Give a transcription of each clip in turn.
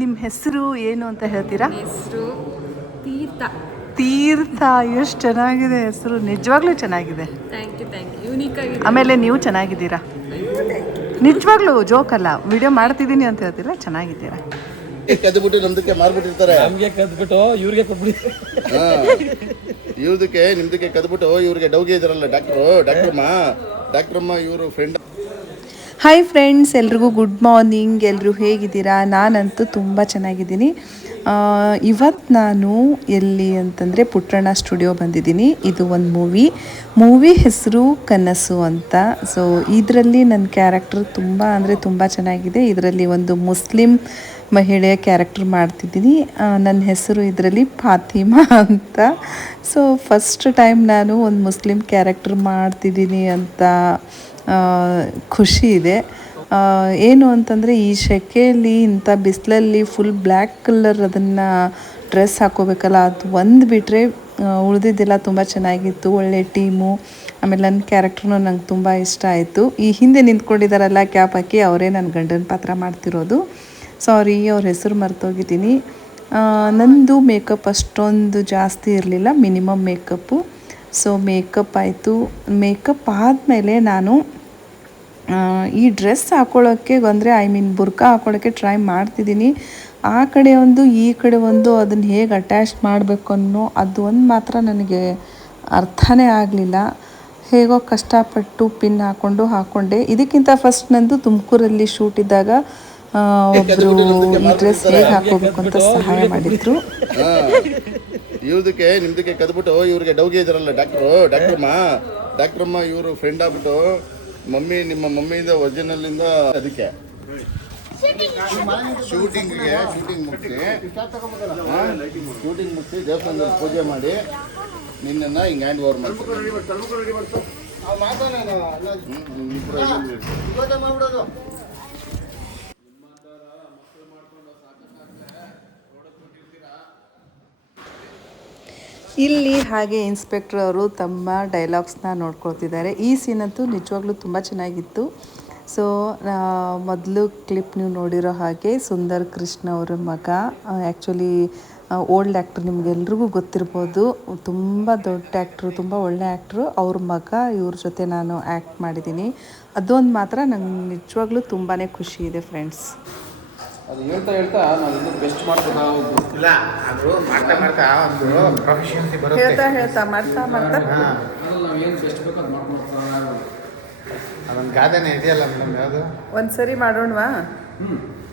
ನಿಮ್ಮ ಹೆಸರು ಏನು ಅಂತ ಹೇಳ್ತೀರಾ? ಹೆಸರು ತೀರ್ಥ. ತೀರ್ಥ. ಎಷ್ಟು ಚೆನ್ನಾಗಿದೆ ಹೆಸರು, ನಿಜವಾಗ್ಲೂ ಚೆನ್ನಾಗಿದೆ. ಥ್ಯಾಂಕ್ ಯು ಯೂನಿಕ್ ಆಗಿದೆ. ಆಮೇಲೆ ನೀವು ಚೆನ್ನಾಗಿದ್ದೀರಾ, ನಿಜವಾಗ್ಲೂ ಜೋಕಲ್ಲ, ವಿಡಿಯೋ ಮಾಡ್ತಿದ್ದೀನಿ ಅಂತ ಹೇಳ್ತೀರಾ, ಚೆನ್ನಾಗಿದ್ದೀರಾ. ಕದ್ಬಿಟ್ಟು ನಮ್ದಕ್ಕೆ ಮಾರ್ಬಿಟ್ಟಿರ್ತಾರೆ, ನಮ್ಗೆ ಕದ್ಬಿಟ್ಟು ಇವ್ರಿಗೆ ಕೊಟ್ಬಿಟ್ಟು ಇವ್ರದಕ್ಕೆ ನಿಮ್ದಕ್ಕೆ ಕದ್ಬಿಟ್ಟು ಇವ್ರಿಗೆ ಡೌಗೆ ಇದಾರಲ್ಲ ಡಾಕ್ಟ್ರಮ್ಮ ಇವರು ಫ್ರೆಂಡ್. ಹಾಯ್ ಫ್ರೆಂಡ್ಸ್, ಎಲ್ರಿಗೂ ಗುಡ್ ಮಾರ್ನಿಂಗ್. ಎಲ್ಲರೂ ಹೇಗಿದ್ದೀರಾ? ನಾನಂತೂ ತುಂಬ ಚೆನ್ನಾಗಿದ್ದೀನಿ. ಇವತ್ತು ನಾನು ಎಲ್ಲಿ ಅಂತಂದರೆ ಪುಟ್ಟಣ್ಣ ಸ್ಟುಡಿಯೋ ಬಂದಿದ್ದೀನಿ. ಇದು ಒಂದು ಮೂವಿ ಹೆಸರು ಕನಸು ಅಂತ. ಸೊ ಇದರಲ್ಲಿ ನನ್ನ ಕ್ಯಾರೆಕ್ಟರ್ ತುಂಬ ಅಂದರೆ ತುಂಬ ಚೆನ್ನಾಗಿದೆ. ಇದರಲ್ಲಿ ಒಂದು ಮುಸ್ಲಿಂ ಮಹಿಳೆಯ ಕ್ಯಾರೆಕ್ಟರ್ ಮಾಡ್ತಿದ್ದೀನಿ. ನನ್ನ ಹೆಸರು ಇದರಲ್ಲಿ ಫಾತಿಮಾ ಅಂತ. ಸೊ ಫಸ್ಟ್ ಟೈಮ್ ನಾನು ಒಂದು ಮುಸ್ಲಿಂ ಕ್ಯಾರೆಕ್ಟರ್ ಮಾಡ್ತಿದ್ದೀನಿ ಅಂತ ಖುಷಿ ಇದೆ. ಏನು ಅಂತಂದರೆ ಈ ಸೆಕೆಯಲ್ಲಿ ಇಂಥ ಬಿಸಿಲಲ್ಲಿ ಫುಲ್ ಬ್ಲ್ಯಾಕ್ ಕಲರ್ ಅದನ್ನು ಡ್ರೆಸ್ ಹಾಕೋಬೇಕಲ್ಲ, ಅದು ಒಂದು ಬಿಟ್ಟರೆ ಉಳಿದಿದ್ದೆಲ್ಲ ತುಂಬ ಚೆನ್ನಾಗಿತ್ತು. ಒಳ್ಳೆ ಟೀಮು, ಆಮೇಲೆ ನನ್ನ ಕ್ಯಾರೆಕ್ಟ್ರೂ ನಂಗೆ ತುಂಬ ಇಷ್ಟ ಆಯಿತು. ಈ ಹಿಂದೆ ನಿಂತ್ಕೊಂಡಿದ್ದಾರಲ್ಲ ಕ್ಯಾಪ್ ಹಾಕಿ, ಅವರೇ ನನ್ನ ಗಂಡನ ಪಾತ್ರ ಮಾಡ್ತಿರೋದು. ಸಾರಿ, ಅವ್ರ ಹೆಸರು ಮರ್ತೋಗಿದ್ದೀನಿ. ನಂದು ಮೇಕಪ್ ಅಷ್ಟೊಂದು ಜಾಸ್ತಿ ಇರಲಿಲ್ಲ, ಮಿನಿಮಮ್ ಮೇಕಪ್ಪು. ಸೊ ಮೇಕಪ್ ಆಯಿತು. ಮೇಕಪ್ ಆದಮೇಲೆ ನಾನು ಈ ಡ್ರೆಸ್ ಹಾಕ್ಕೊಳ್ಳೋಕ್ಕೆ ಅಂದರೆ ಬುರ್ಕಾ ಹಾಕ್ಕೊಳ್ಳೋಕ್ಕೆ ಟ್ರೈ ಮಾಡ್ತಿದ್ದೀನಿ. ಆ ಕಡೆ ಒಂದು ಈ ಕಡೆ ಒಂದು ಅದನ್ನು ಹೇಗೆ ಅಟ್ಯಾಚ್ ಮಾಡಬೇಕು ಅನ್ನೋ ಅದು ಒಂದು ಮಾತ್ರ ನನಗೆ ಅರ್ಥನೇ ಆಗಲಿಲ್ಲ. ಹೇಗೋ ಕಷ್ಟಪಟ್ಟು ಪಿನ್ ಹಾಕ್ಕೊಂಡೆ. ಇದಕ್ಕಿಂತ ಫಸ್ಟ್ ನಂದು ತುಮಕೂರಲ್ಲಿ ಶೂಟ್ ಇದ್ದಾಗ ಒಬ್ಬರು ಈ ಡ್ರೆಸ್ ಹೇಗೆ ಹಾಕೋಬೇಕು ಅಂತ ಸಹಾಯ ಮಾಡಿದ್ರು. ಇವ್ರದಕ್ಕೆ ನಿಮ್ದಕ್ಕೆ ಕದ್ಬಿಟ್ಟು ಇವ್ರಿಗೆ ಡೌಗೆ ಇದಾರಲ್ಲ ಡಾಕ್ಟ್ರಮ್ಮ ಇವರು ಫ್ರೆಂಡ್ ಆಗ್ಬಿಟ್ಟು ನಿಮ್ಮ ಮಮ್ಮಿಯಿಂದ ಒರಿಜಿನಲ್ಲಿಂದ ಅದಕ್ಕೆ ಶೂಟಿಂಗ್ ಮುಗಿಸಿ ದೇವಸ್ಥಾನದಲ್ಲಿ ಪೂಜೆ ಮಾಡಿ ನಿನ್ನನ್ನು ಹಿಂಗೆ ಹ್ಯಾಂಡ್ ಓವರ್ ಮಾಡ್ತೀನಿ. ಇಲ್ಲಿ ಹಾಗೆ ಇನ್ಸ್ಪೆಕ್ಟರ್ ಅವರು ತಮ್ಮ ಡೈಲಾಗ್ಸ್ನ ನೋಡ್ಕೊಳ್ತಿದ್ದಾರೆ. ಈ ಸೀನಂತೂ ನಿಜವಾಗ್ಲೂ ತುಂಬ ಚೆನ್ನಾಗಿತ್ತು. ಸೊ ಮೊದಲು ಕ್ಲಿಪ್ ನೀವು ನೋಡಿರೋ ಹಾಗೆ ಸುಂದರ್ ಕೃಷ್ಣ ಅವರ ಮಗ, ಆ್ಯಕ್ಚುಲಿ ಓಲ್ಡ್ ಆ್ಯಕ್ಟ್ರು, ನಿಮಗೆಲ್ರಿಗೂ ಗೊತ್ತಿರ್ಬೋದು. ತುಂಬ ದೊಡ್ಡ ಆ್ಯಕ್ಟ್ರು, ತುಂಬ ಒಳ್ಳೆ ಆ್ಯಕ್ಟ್ರು. ಅವ್ರ ಮಗ ಇವ್ರ ಜೊತೆ ನಾನು ಆ್ಯಕ್ಟ್ ಮಾಡಿದ್ದೀನಿ. ಅದೊಂದು ಮಾತ್ರ ನಂಗೆ ನಿಜವಾಗ್ಲೂ ತುಂಬಾ ಖುಷಿ ಇದೆ ಫ್ರೆಂಡ್ಸ್. ಅದು ಹೇಳ್ತಾ ನಾವು ಇನ್ನೂ ಬೆಸ್ಟ್ ಮಾಡ್ಬೇಕು. ಅದು ಮಾಡ್ತಾ ಒಂದು ಪ್ರೊಫೆಷನ್ಸಿ ಬರುತ್ತೆ. ಹೇಳ್ತಾ ಮಾಡ್ತಾ ನಾವು ಏನು ಬೆಸ್ಟ್ ಬೇಕೋ ಅದು ಮಾಡ್ತಾ ಅದೊಂದು ಗಾದೆನೇ ಇದೆಯಲ್ಲ ಮೇಡಮ್, ಯಾವುದು ಒಂದು ಸರಿ ಮಾಡೋಣವಾ?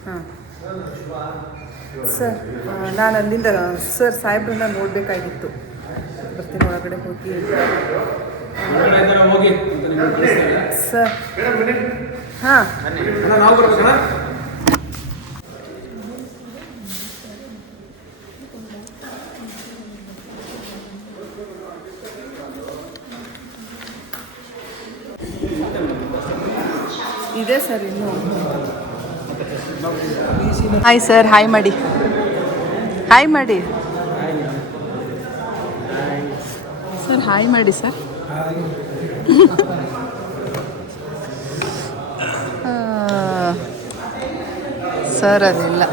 ಹಾಂ ಸರ್, ನಾನು ಅಲ್ಲಿಂದ ಸರ್ ಸಾಹೇಬ್ರನ್ನ ನೋಡಬೇಕಾಗಿತ್ತು. ಬರ್ತೀನಿ ಒಳಗಡೆ ಹೋಗಿ ಸರ್. ಹಾಂ ನಾವು ಬರ್ಬೇಕಣ್ಣ. ಇದೆ ಸರ್. ಇನ್ನು ಹಾಯ್ ಸರ್, ಹಾಯ್ ಮಾಡಿ ಸರ್, ಹಾಯ್ ಮಾಡಿ ಸರ್. ಸರ್ ಅದಿಲ್ಲ,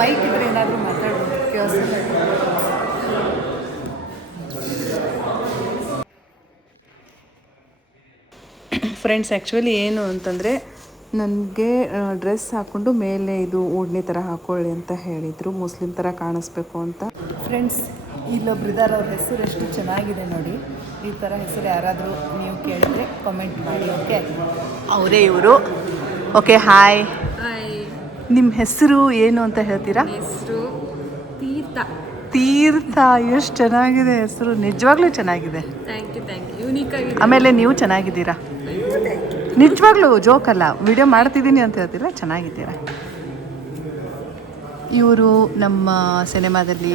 ಮೈಕ್ ಇದ್ರೆ ಏನಾದರೂ ಮಾತಾಡೋದು ಕೇಳಿಸ್. ಫ್ರೆಂಡ್ಸ್, ಆ್ಯಕ್ಚುಲಿ ಏನು ಅಂತಂದರೆ ನನಗೆ ಡ್ರೆಸ್ ಹಾಕ್ಕೊಂಡು ಮೇಲೆ ಇದು ಓಡ್ನಿ ಥರ ಹಾಕ್ಕೊಳ್ಳಿ ಅಂತ ಹೇಳಿದರು, ಮುಸ್ಲಿಂ ಥರ ಕಾಣಿಸ್ಬೇಕು ಅಂತ. ಫ್ರೆಂಡ್ಸ್, ಇಲ್ಲೊಬ್ರಿದ್ದಾರೆ, ಅವ್ರ ಹೆಸರು ಎಷ್ಟು ಚೆನ್ನಾಗಿದೆ ನೋಡಿ. ಈ ಥರ ಹೆಸರು ಯಾರಾದರೂ ನೀವು ಕೇಳಿದರೆ ಕಾಮೆಂಟ್ ಮಾಡಿ. ಓಕೆ, ಅವರೇ ಇವರು. Okay, hi. ನಿಮ್ಮ ಹೆಸರು ಏನು ಅಂತ ಹೇಳ್ತೀರಾ? ಹೆಸರು ತೀರ್ಥ. ತೀರ್ಥ. ಎಷ್ಟು ಚೆನ್ನಾಗಿದೆ ಹೆಸರು, ನಿಜವಾಗ್ಲೂ ಚೆನ್ನಾಗಿದೆ. ಥ್ಯಾಂಕ್ ಯು ಯೂನಿಕ್ ಆಗಿದೆ. ಆಮೇಲೆ ನೀವು ಚೆನ್ನಾಗಿದ್ದೀರಾ, ನಿಜವಾಗ್ಲೂ ಜೋಕಲ್ಲ, ವಿಡಿಯೋ ಮಾಡ್ತಿದ್ದೀನಿ ಅಂತ ಹೇಳ್ತೀರಾ, ಚೆನ್ನಾಗಿದ್ದೀರಾ. ಇವರು ನಮ್ಮ ಸಿನಿಮಾದಲ್ಲಿ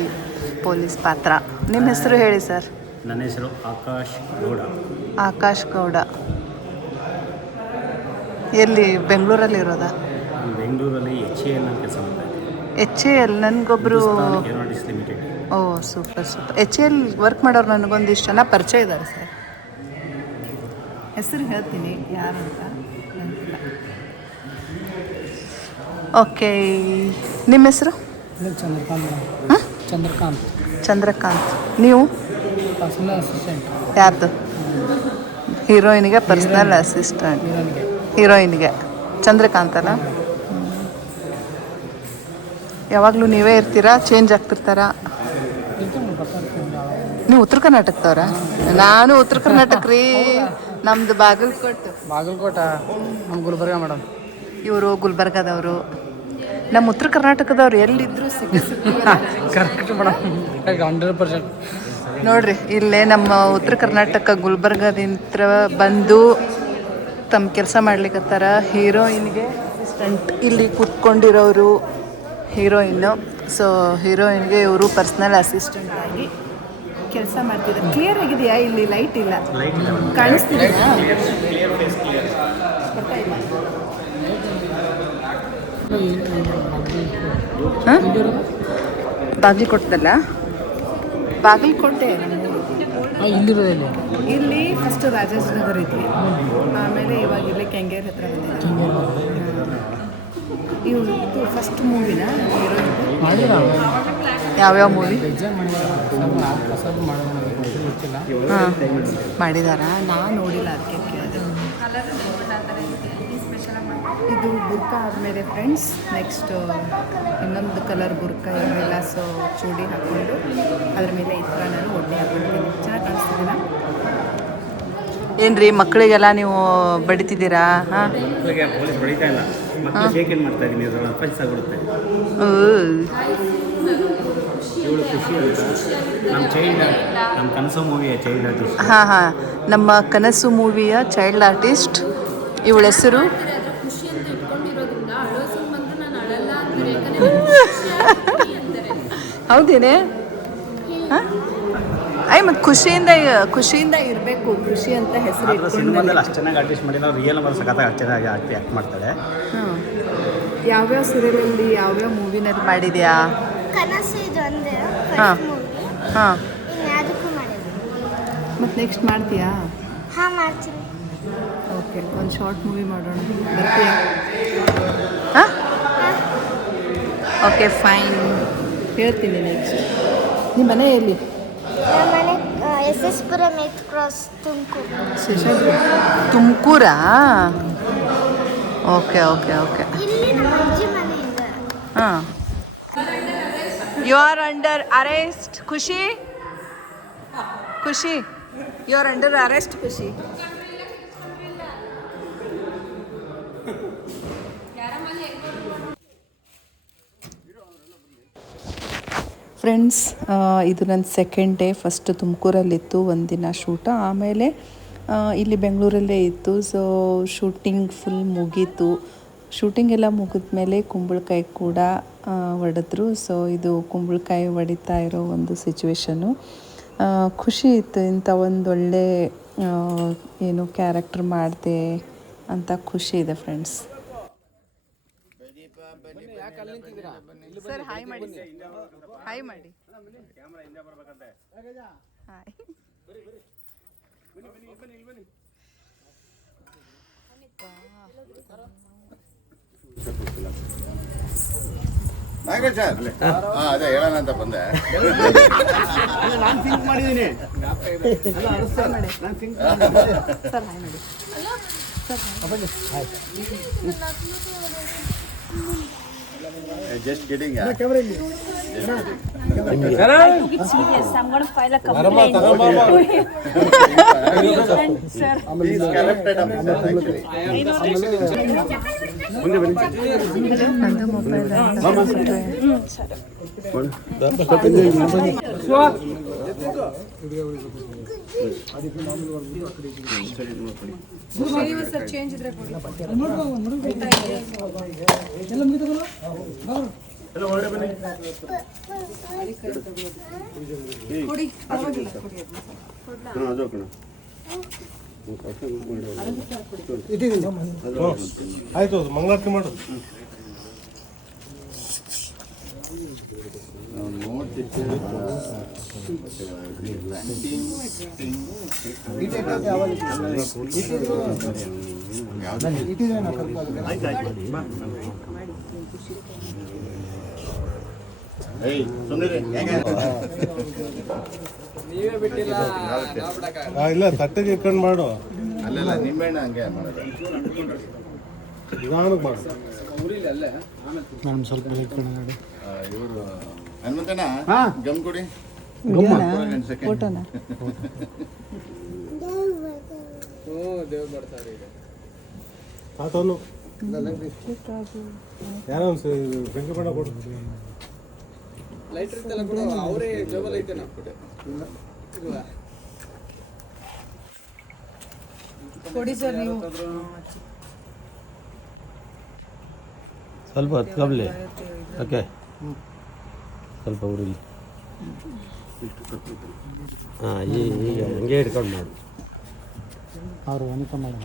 ಪೊಲೀಸ್ ಪಾತ್ರ. ನಿಮ್ಮ ಹೆಸರು ಹೇಳಿ ಸರ್. ನನ್ನ ಹೆಸರು ಆಕಾಶ್ ಗೌಡ. ಎಲ್ಲಿ, ಬೆಂಗಳೂರಲ್ಲಿ ಇರೋದಾ? ಬೆಂಗಳೂರಲ್ಲಿ HAL ಅಂತ ಕೆಲಸ ಮಾಡ್ತಾರೆ. HAL ನನಗೊಬ್ಬರು. Aeronautics limited. Oh super. HAL work ಮಾಡೋರು ನನಗೊಂದಿಷ್ಟು ಜನ ಪರಿಚಯ ಇದ್ದಾರೆ ಸರ್. ಹೆಸರು ಹೇಳ್ತೀನಿ ಯಾರಂತ, ಓಕೆ, ನಿಮ್ಮ ಹೆಸರು? ಹಾಂ, ಚಂದ್ರಕಾಂತ್ ಚಂದ್ರಕಾಂತ್. ನೀವು ಪರ್ಸನಲ್ ಅಸಿಸ್ಟೆಂಟ್ ಯಾರ್ದು? ಹೀರೋಯಿನ್ಗೆ ಪರ್ಸ್ನಲ್ ಅಸಿಸ್ಟೆಂಟ್. ಹೀರೋಯಿನ್ಗೆ ಚಂದ್ರಕಾಂತ್ ಅಲ್ಲ? ಯಾವಾಗಲೂ ನೀವೇ ಇರ್ತೀರಾ, ಚೇಂಜ್ ಆಗ್ತಿರ್ತಾರಾ? ನೀವು ಉತ್ತರ ಕರ್ನಾಟಕದವ್ರಾ? ನಾನು ಉತ್ತರ ಕರ್ನಾಟಕ ರೀ, ನಮ್ದು ಬಾಗಲಕೋಟೆ. ನಮ್ಮ ಗುಲ್ಬರ್ಗ ಮೇಡಮ್. ಇವರು ಗುಲ್ಬರ್ಗದವರು. ನಮ್ಮ ಉತ್ತರ ಕರ್ನಾಟಕದವ್ರು ಎಲ್ಲಿದ್ರು ಕರೆಕ್ಟ್ ಮೇಡಮ್, 100%. ನೋಡ್ರಿ, ಇಲ್ಲೇ ನಮ್ಮ ಉತ್ತರ ಕರ್ನಾಟಕ ಗುಲ್ಬರ್ಗದಿಂದ ಬಂದು ತಮ್ಮ ಕೆಲಸ ಮಾಡ್ಲಿಕ್ಕತ್ತಾರ. ಹೀರೋಯಿನ್ಗೆ ಅಸಿಸ್ಟೆಂಟ್ ಇಲ್ಲಿ ಕೂತ್ಕೊಂಡಿರೋರು ಹೀರೋಯಿನ್ನು. ಸೊ ಹೀರೋಯಿನ್ಗೆ ಇವರು ಪರ್ಸ್ನಲ್ ಅಸಿಸ್ಟೆಂಟ್ ಆಗಿ ಕೆಲಸ ಮಾಡ್ತಿದ್ದಾರೆ. ಕ್ಲಿಯರ್ ಆಗಿದೆಯಾ? ಇಲ್ಲಿ ಲೈಟ್ ಇಲ್ಲ, ಕಾಣಿಸ್ತಿದೆಯಾ? ಬಾಗಲಕೋಟದಲ್ಲ? ಬಾಗಲಕೋಟೆ ಇಲ್ಲಿ ಫಸ್ಟ್ ರಾಜಾಜಿನಗರ ಇದ್ವಿ, ಆಮೇಲೆ ಇವಾಗ ಇಲ್ಲಿ ಕೆಂಗೇರಿ ಹತ್ರ ಬಂದಿದ್ದೀವಿ. ಇವ್ರದ್ದು ಫಸ್ಟ್ ಮೂವಿನ ಹೀರೋಯಿನ್ ಯಾವ್ಯಾವ ಮೂವಿ ಹಾಂ ಮಾಡಿದಾರಾ? ನಾನು ನೋಡಿಲ್ಲ, ಅದಕ್ಕೆ ಕೇಳಿದೆ. ಇದು ಬುರ್ಕ ಆದಮೇಲೆ ಫ್ರೆಂಡ್ಸ್, ನೆಕ್ಸ್ಟ್ ಇನ್ನೊಂದು ಕಲರ್ ಬುರ್ಕ ಇರಲಿಲ್ಲ, ಸೊ ಚೂಡಿ ಹಾಕ್ಕೊಂಡು ಅದ್ರ ಮೇಲೆ ಈ ಥರ ನಾನು ಒಡ್ಡೆ ಹಾಕ್ಕೊಂಡಿದ್ದೀನಿ. ಚೆನ್ನಾಗಿ ಕಾಣಿಸ್ತಿದ್ದೀನ? ಏನ್ರಿ ಮಕ್ಕಳಿಗೆಲ್ಲ ನೀವು ಬಡಿತಿದ್ದೀರಾ? ಹಾಂ, ಪೊಲೀಸ್ ಬಡಿತಾ ಇಲ್ಲ, ಮಕ್ಕಳು ಶೇಕ್ ಏನು ಮಾಡ್ತಾ ಇದ್ದೀನಿ, ಅದರಲ್ಲಿ ಅಪರಿಚಿತ ಇವಳು ಖುಷಿ ಅಂತ ನಮ್ಮ ಚೈಲ್ಡ್, ನಮ್ಮ ಕನಸು ಮೂವಿಯ ಚೈಲ್ಡ್ ಆರ್ಟಿಸ್ಟ್. ಹಾಂ ಹಾಂ, ನಮ್ಮ ಕನಸು ಮೂವಿಯ ಚೈಲ್ಡ್ ಆರ್ಟಿಸ್ಟ್. ಇವಳ ಹೆಸರು ಹೌದೇನೆ? ಹಾಂ, ಮತ್ತು ಖುಷಿಯಿಂದ ಇರಬೇಕು, ಖುಷಿ ಅಂತ ಹೆಸರು. ಸಿನಿಮಾದಲ್ಲಿ ಅಷ್ಟು ಚೆನ್ನಾಗಿ ಆರ್ಟಿಸ್ಟ್ ಮಾಡಿಲ್ಲ, ರಿಯಲ್ ಮಾಡಿ ಸಖತ್ತಾಗಿ ಚೆನ್ನಾಗಿ ಆ್ಯಕ್ಟ್ ಮಾಡ್ತಾಳೆ. ಹಾಂ, ಯಾವ್ಯಾವ ಸೀರಿಯಲಲ್ಲಿ ಯಾವ್ಯಾವ ಮೂವಿನಲ್ಲಿ ಮಾಡಿದ್ಯಾ? ಹಾಂ ಹಾಂ. ಮತ್ತು ನೆಕ್ಸ್ಟ್ ಮಾಡ್ತೀಯಾ? ಹಾಂ, ಮಾಡ್ತೀನಿ. ಓಕೆ, ಒಂದು ಶಾರ್ಟ್ ಮೂವಿ ಮಾಡೋಣ, ಬರ್ತೀಯಾ? ಹಾಂ, ಓಕೆ ಫೈನ್, ಹೇಳ್ತೀನಿ. ನೆಕ್ಸ್ಟ್ ನಿಮ್ಮ ಮನೆ ಎಲ್ಲಿ? ನಮ್ಮ ಮನೆ SS ಪುರಂ 8 ಕ್ರಾಸ್, ತುಮಕೂರು. ತುಮಕೂರಾ? Okay okay okay. ಇಲ್ಲಿ ನಮ್ಮ ಅಜ್ಜಿ ಮನೆ ಇದೆ. ಹಾಂ. You are under arrest Khushi. You are under arrest Khushi. Friends, ಇದು ನನ್ನ ಸೆಕೆಂಡ್ ಡೇ. ಫಸ್ಟ್ ತುಮಕೂರಲ್ಲಿತ್ತು ಒಂದಿನ ಶೂಟ, ಆಮೇಲೆ ಇಲ್ಲಿ ಬೆಂಗಳೂರಲ್ಲೇ ಇತ್ತು. ಸೊ ಶೂಟಿಂಗ್ ಫುಲ್ ಮುಗೀತು. ಶೂಟಿಂಗ್ ಎಲ್ಲ ಮುಗಿದ್ಮೇಲೆ ಕುಂಬಳಕಾಯಿ ಕೂಡ ಒಡೆದ್ರು. ಸೊ ಇದು ಕುಂಬಳಕಾಯಿ ಹೊಡಿತಾ ಇರೋ ಒಂದು ಸಿಚುವೇಶನ್ನು. ಖುಷಿ ಇತ್ತು, ಇಂಥ ಒಂದೊಳ್ಳೆ ಏನು ಕ್ಯಾರೆಕ್ಟರ್ ಮಾಡಿದೆ ಅಂತ ಖುಷಿ ಇದೆ ಫ್ರೆಂಡ್ಸ್. ಸರ್ ಹಾಯ್ ಮಾಡಿ, ಹಾಯ್ ಮಾಡಿ. ಹಾಯ್. ನಾಗರಾಜ್ ಅದೇ ಹೇಳೋಣ ಅಂತ ಬಂದೆ. ನಾನು ಥಿಂಕ್ ಮಾಡಿದ್ದೀನಿ. ಸರ್ ಹಾಯ್ ಮಾಡಿ. Just kidding. Serious. I'm going to file a complaint. He's corrupted actually. ನಂದು ಮೊಬೈಲ್ ಸರ್ ಚೇಂಜ್ ಇದ್ರೆ ಕೊಡಿ. ಆಯ್ತು, ಮಂಗಳಾರತಿ ಮಾಡು. ಏಯ್ ಸುಮ್ಮನೆ ನೀವೇ ಬಿಟ್ಟಿಲ್ಲ ಇಲ್ಲ ತಟ್ಟೆಗೆ ಇಟ್ಕೊಂಡು ಮಾಡು. ಅಲ್ಲೆಲ್ಲ ನಿಂಬೆಹಣ್ಣು ಹಂಗೆ ಮಾಡೋದು. ನಿಧಾನಕ್ಕೆ ಮಾಡು. ಅಲ್ಲೇ ನಾನು ಸ್ವಲ್ಪ ಲೈಟ್ ಮಾಡಿ ಇವರು ಹನುಮಂತಣ್ಣ ಗಮ್ ಕೊಡಿ. ಫೋಟೋನ ದೇವ್ರು ಬರ್ತಾರೆ ಈಗ. ಆತನು ಯಾರೋ ಒಂದು ಬೆಂಕಿ ಬಣ್ಣ ಕೊಡು. ಲೈಟ್ ಇರ್ತಲ್ಲ ಕೂಡ ಅವರೇ ಜೋಬಲ್ ಐತೆ ನಾವು ಕೊಡಿ ಸರ್ ನೀವು. ಸ್ವಲ್ಪ ಹತ್ಕೊಬ್ಲಿ. ಓಕೆ ಸ್ವಲ್ಪ ಉರಿಲಿ. ಹಾಂ ಈಗ ಹಂಗೆ ಇಟ್ಕೊಂಡು ಮಾಡು. ಅವರು ಅನಿತ ಮಾಡೋಣ.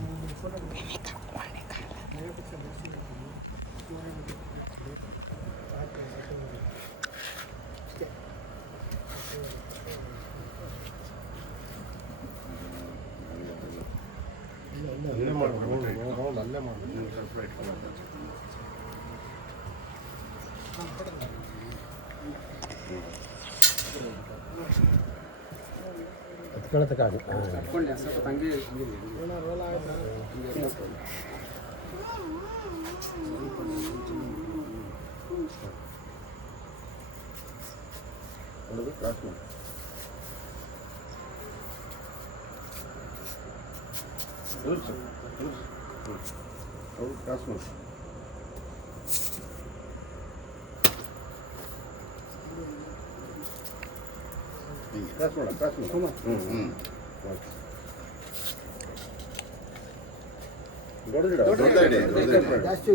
ಅಲ್ಲೇ ಮಾಡು, ಅಲ್ಲೇ ಮಾಡು. ಹತ್ಕೊಳತಕ್ಕಾಗ ಕಟ್ಕೊಂಡೆ ಸ್ವಲ್ಪ ತಂಗಿ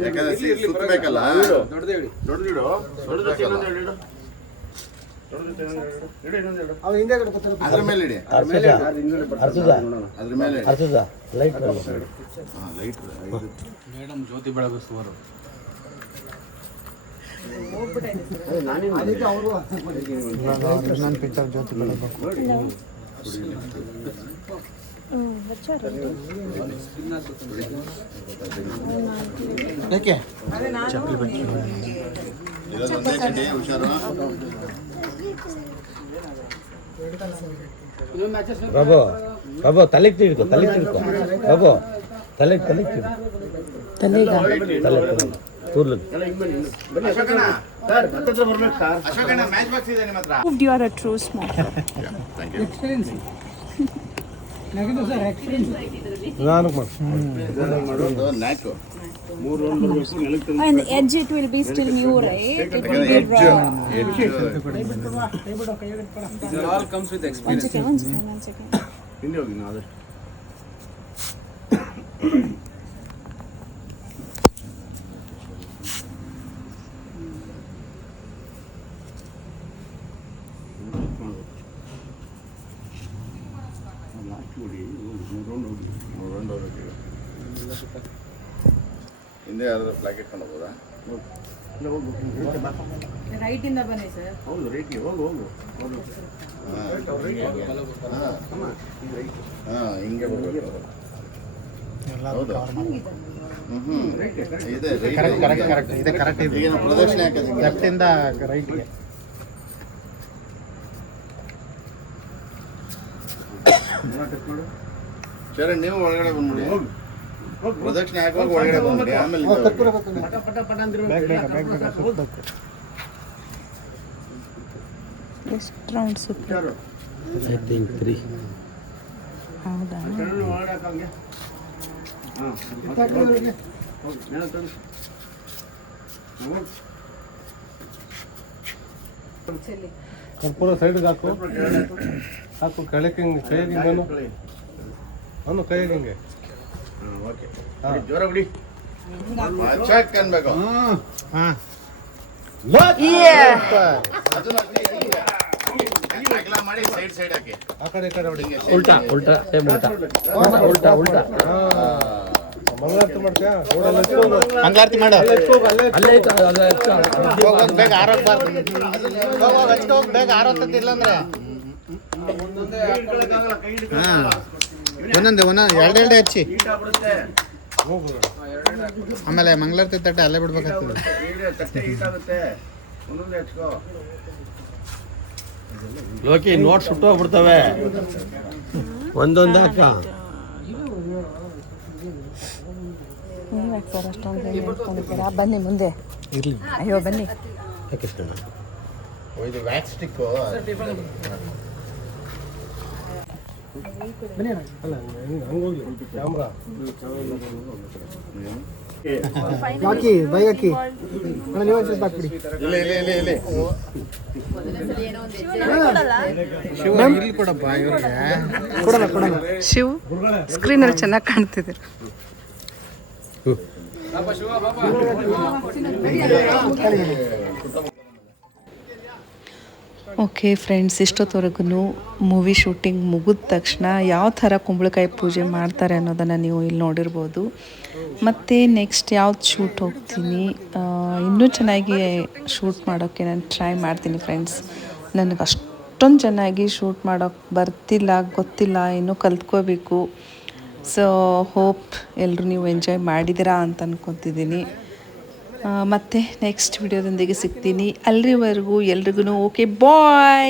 ಯಾಕಂದ್ರೆ ಸುತ್ತಬೇಕಲ್ಲ. ದೊಡ್ಡದೇ ಹೇಳಿ. ದೊಡ್ಡದಿಡು ಅದ್ರ ಮೇಲೆ ಇಡಿ. ಅದ್ರ ಮೇಲೆ ಲೈಟ್ ಲೈಟ್. ಮೇಡಮ್ ಜ್ಯೋತಿ ಬೆಳಗಿಸುವರು. ನಾನು ಪಿಕ್ಚರ್ ಜ್ಯೋತಿ ಬೆಳಗಬೇಕು. ಯಾಕೆ ಇರೋದೊಂದೇ ಚಡಿ, ಹುಷಾರು. ಬಾಬು ಬಾಬು ತಲೆಗೆ ತಿಳ್ಕೊ, ತಲೆಗೆ ತಿಳ್ಕೊ ಬಾಬು, ತಲೆಗೆ ತಲೆಗೆ ತಿಳ್ಕೊ, ತಲೆ ಕೂರ್ಲು. ಅಶೋಕಣ್ಣ ಮ್ಯಾಚ್ ಬಾಕ್ಸ್ ಇದೆ ನಿಮ್ಮ ಹತ್ರ. You are a true smoker. Thank you. ನಿಧಾನಕ್ಕೆ ಮಾಡು. ಮಾಡೋದು ನ್ಯಾಕು. And the edge it will be still new, right? It will be raw. It all comes with experience. One second. ಹಿಂದೆ ಹೋಗಿ ನಾವು ಆದಷ್ಟು. ಹಿಂದೆ ಯಾರಾದ್ರೂ ಫ್ಲಾಗ್ ಇಟ್ಕೊಂಡು ಹೋಗ್ಬೋದಾ? ರೈಟ್ ಇಂದ ಬನ್ನಿ ಸರ್. ಹೌದು ರೈಟ್ಗೆ ಹೋಗು ಹೋಗು. ಹಾಂ ಹಿಂಗೆ ಹೋಗ್ಬೇಕು. ಹೌದು. ಇದೆ ಕರೆಕ್ಟ್ ಇದೆ ಕರೆಕ್ಟ್ ಇದೆ. ಈಗ ಪ್ರದಕ್ಷಿಣೆ ಹಾಕೋದು ಲೆಫ್ಟಿಂದ ರೈಟ್ಗೆ. ಶರಣ್ ನೀವು ಒಳಗಡೆ ಬಂದ್ಬಿಡಿ. ಪ್ರದಕ್ಷಿಣೆ ಹಾಕುವಾಗ ಒಳಗಡೆ ಬಂದ್ಬಿಡಿ. ಆಮೇಲೆ ಎಷ್ಟು ರೌಂಡ್ ಸುತ್ತ? I think 3. ಹೌದಾ? ಕರ್ಪೂರ ಸೈಡ್ಗೆ ಹಾಕು, ಹಾಕು ಕೆಳಕ್ಕೆ ಹಿಂಗೆ ಕೈಯಾಗಿ ಹಿಂಗನು ಅವನು ಕೈಯಾಗಿ ಹಿಂಗೆ. ಜೋರ ಬಿಡಿ. ಚೆಕ್ ಅನ್ಬೇಕು. ಅಗಲ ಮಾಡಿ ಸೈಡ್ ಸೈಡ್ ಹಾಕಿ. ಆ ಕಡೆ ಈ ಕಡೆ ಹೊಡಿ. ಉಲ್ಟಾ ಉಲ್ಟಾ ಸೇಮ್ ಉಲ್ಟಾ ಉಲ್ಟಾ ಉಲ್ಟಾ. ಮಂಗಳಾರತಿ ಮಾಡ್ತೀಯಾ? ಮಂಗಳಾರತಿ ಮಾಡು. ಅಲ್ಲೇ ಇತ್ತು, ಅಲ್ಲೇ ಇತ್ತು. ಹೋಗೋದು ಬೇಗ ಆರೋಗ್ಬಾರ್ದು. ಹೋಗಿ ಬೇಗ ಆರೋಗ್ತಿಲ್ಲ ಅಂದ್ರೆ ಒಂದೊಂದೇ ಎರಡೆರಡೆ ಹಚ್ಚಿ. ಆಮೇಲೆ ಮಂಗಳಾರತಿ ತಟ್ಟೆ ಅಲ್ಲೇ ಬಿಡ್ಬೇಕಾಗ್ತದೆ. ಲೋಕಿ ನೋಟ್ ಸುಟ್ಟೋಗ್ಬಿಡ್ತವೆ ಒಂದೊಂದು ಅಕ್ಕ. ಸರ್ ಅಷ್ಟೊಂದು ಹೇಳ್ಕೊಂಡಿದ್ದೀರಾ? ಬನ್ನಿ ಮುಂದೆ. ಇರಲಿ. ಅಯ್ಯೋ ಬನ್ನಿ. ಕೃಷ್ಣ ಇದು ವ್ಯಾಕ್ಸ್ ಸ್ಟಿಕ್ಕು. ಹಾಕಿ ಬೈ ಹಾಕಿ ನೀವು ಸ್ವಲ್ಪ ಹಾಕ್ಬಿಡಿ. ಇಲ್ಲಿ ಕೊಡಪ್ಪ ಇವ್ರಿಗೆ. ಕೊಡಲ್ಲ. ಶಿವ್ ಸ್ಕ್ರೀನಲ್ಲಿ ಚೆನ್ನಾಗಿ ಕಾಣ್ತಿದ್ದೀರ. ಓಕೆ ಫ್ರೆಂಡ್ಸ್, ಇಷ್ಟೊತ್ತವರೆಗೂ ಮೂವಿ ಶೂಟಿಂಗ್ ಮುಗಿದ ತಕ್ಷಣ ಯಾವ ಥರ ಕುಂಬಳಕಾಯಿ ಪೂಜೆ ಮಾಡ್ತಾರೆ ಅನ್ನೋದನ್ನು ನೀವು ಇಲ್ಲಿ ನೋಡಿರ್ಬೋದು. ಮತ್ತು ನೆಕ್ಸ್ಟ್ ಯಾವ್ದು ಶೂಟ್ ಹೋಗ್ತೀನಿ, ಇನ್ನೂ ಚೆನ್ನಾಗಿ ಶೂಟ್ ಮಾಡೋಕ್ಕೆ ನಾನು ಟ್ರೈ ಮಾಡ್ತೀನಿ ಫ್ರೆಂಡ್ಸ್. ನನಗೆ ಅಷ್ಟೊಂದು ಚೆನ್ನಾಗಿ ಶೂಟ್ ಮಾಡೋಕ್ಕೆ ಬರ್ತಿಲ್ಲ, ಗೊತ್ತಿಲ್ಲ, ಇನ್ನೂ ಕಲ್ತ್ಕೋಬೇಕು. ಸೊ ಹೋಪ್ ಎಲ್ಲರೂ ನೀವು ಎಂಜಾಯ್ ಮಾಡಿದ್ದೀರಾ ಅಂತ ಅನ್ಕೊತಿದ್ದೀನಿ. ಮತ್ತು ನೆಕ್ಸ್ಟ್ ವಿಡಿಯೋದೊಂದಿಗೆ ಸಿಗ್ತೀನಿ. ಅಲ್ಲಿವರೆಗೂ ಎಲ್ರಿಗೂ ಓಕೆ ಬಾಯ್.